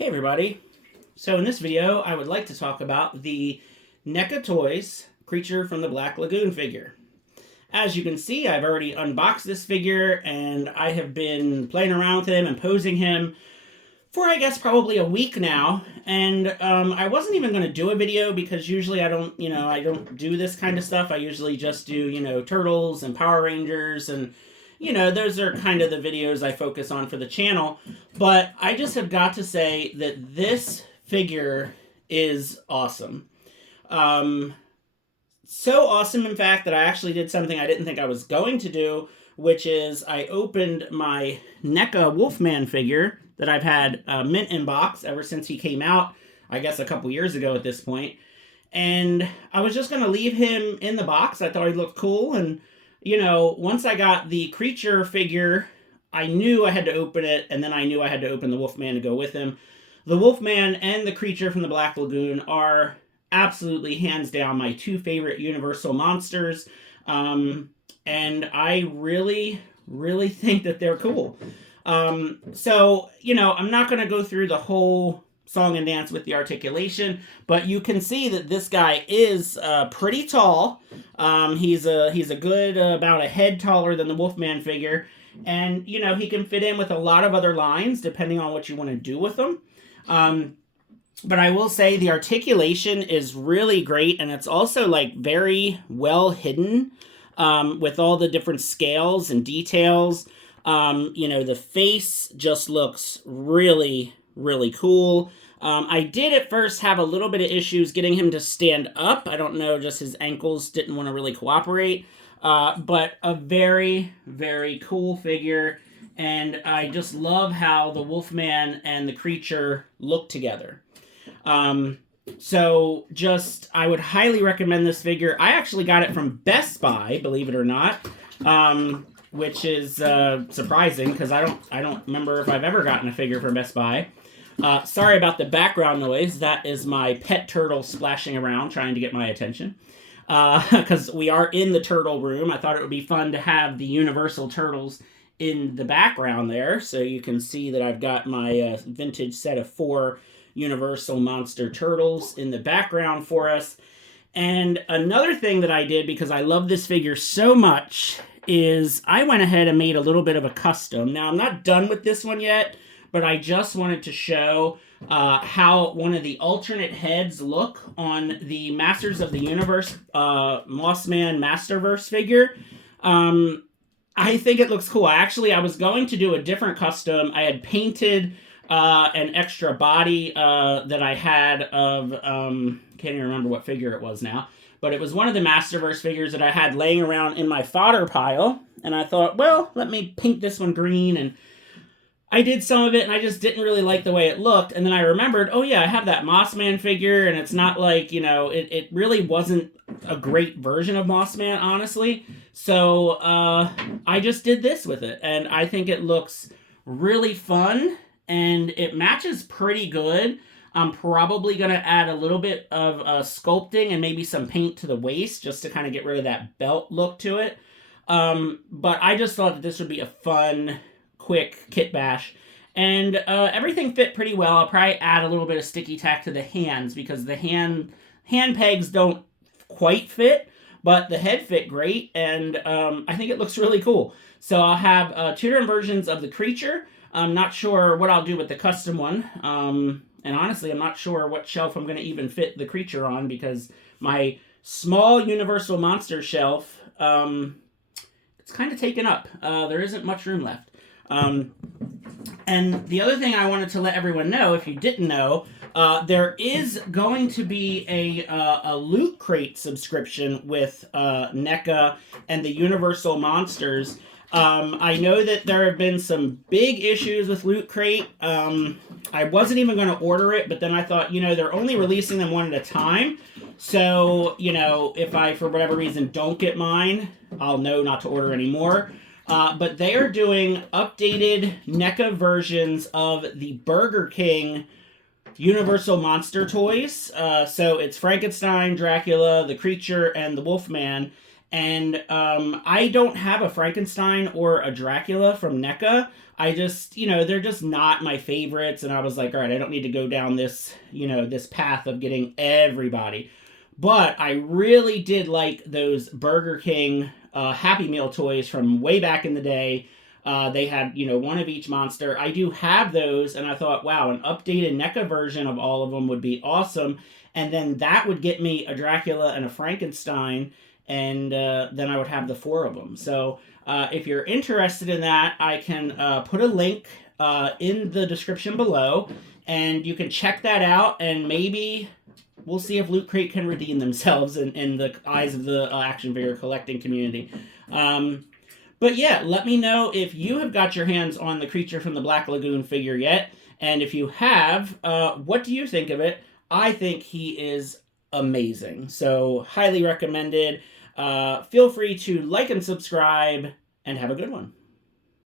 Hey everybody! So in this video I would like to talk about the NECA Toys Creature from the Black Lagoon figure. As you can see, I've already unboxed this figure and I have been playing around with him and posing him for I guess probably a week now, and I wasn't even going to do a video because usually I don't do this kind of stuff. I usually just do Turtles and Power Rangers, and those are kind of the videos I focus on for the channel. But I just have got to say that this figure is awesome. So awesome, in fact, that I actually did something I didn't think I was going to do, which is I opened my NECA Wolfman figure that I've had mint in box ever since he came out, I guess a couple years ago at this point. And I was just going to leave him in the box. I thought he looked cool. And, once I got the creature figure, I knew I had to open it. And then I knew I had to open the Wolfman to go with him. The Wolfman and the creature from the Black Lagoon are absolutely hands down my two favorite Universal monsters. And I really, really think that they're cool. So, I'm not going to go through the whole song and dance with the articulation, but you can see that this guy is pretty tall. He's a good about a head taller than the Wolfman figure, and he can fit in with a lot of other lines depending on what you want to do with them. But I will say the articulation is really great, and it's also like very well hidden with all the different scales and details. The face just looks really, really cool. I did at first have a little bit of issues getting him to stand up. I don't know, just his ankles didn't want to really cooperate. But a very, very cool figure. And I just love how the Wolfman and the creature look together. I would highly recommend this figure. I actually got it from Best Buy, believe it or not. Which is surprising because I don't remember if I've ever gotten a figure from Best Buy. Sorry about the background noise. That is my pet turtle splashing around trying to get my attention. Because we are in the turtle room. I thought it would be fun to have the Universal Turtles in the background there. So you can see that I've got my vintage set of 4 Universal Monster Turtles in the background for us. And another thing that I did, because I love this figure so much, is I went ahead and made a little bit of a custom. Now, I'm not done with this one yet, but I just wanted to show how one of the alternate heads look on the Masters of the Universe Mossman Masterverse figure. I think it looks cool. I was going to do a different custom. I had painted an extra body that I had of, can't even remember what figure it was now. But it was one of the Masterverse figures that I had laying around in my fodder pile. And I thought, well, let me paint this one green. And I did some of it, and I just didn't really like the way it looked. And then I remembered, oh yeah, I have that Mossman figure, and it's not like, it really wasn't a great version of Mossman, honestly. So I just did this with it. And I think it looks really fun, and it matches pretty good. I'm probably going to add a little bit of sculpting and maybe some paint to the waist just to kind of get rid of that belt look to it. But I just thought that this would be a fun, quick kit bash. And everything fit pretty well. I'll probably add a little bit of sticky tack to the hands because the hand pegs don't quite fit, but the head fit great. And I think it looks really cool. So I'll have 2 different versions of the creature. I'm not sure what I'll do with the custom one. And honestly, I'm not sure what shelf I'm going to even fit the creature on because my small Universal Monster shelf, it's kind of taken up. There isn't much room left. And the other thing I wanted to let everyone know, if you didn't know, there is going to be a Loot Crate subscription with NECA and the Universal Monsters. I know that there have been some big issues with Loot Crate. I wasn't even going to order it, but then I thought, they're only releasing them one at a time. So, if I, for whatever reason, don't get mine, I'll know not to order anymore. But they are doing updated NECA versions of the Burger King Universal Monster toys. So it's Frankenstein, Dracula, the Creature, and the Wolfman. And I don't have a Frankenstein or a Dracula from NECA. I just, they're just not my favorites. And I was like, all right, I don't need to go down this, this path of getting everybody. But I really did like those Burger King Happy Meal toys from way back in the day. They had, one of each monster. I do have those, and I thought, wow, an updated NECA version of all of them would be awesome. And then that would get me a Dracula and a Frankenstein, and then I would have the four of them. So if you're interested in that, I can put a link in the description below, and you can check that out, and maybe we'll see if Loot Crate can redeem themselves in the eyes of the action figure collecting community. But yeah, let me know if you have got your hands on the Creature from the Black Lagoon figure yet, and if you have, what do you think of it? I think he is amazing, so highly recommended. Feel free to like and subscribe, and have a good one.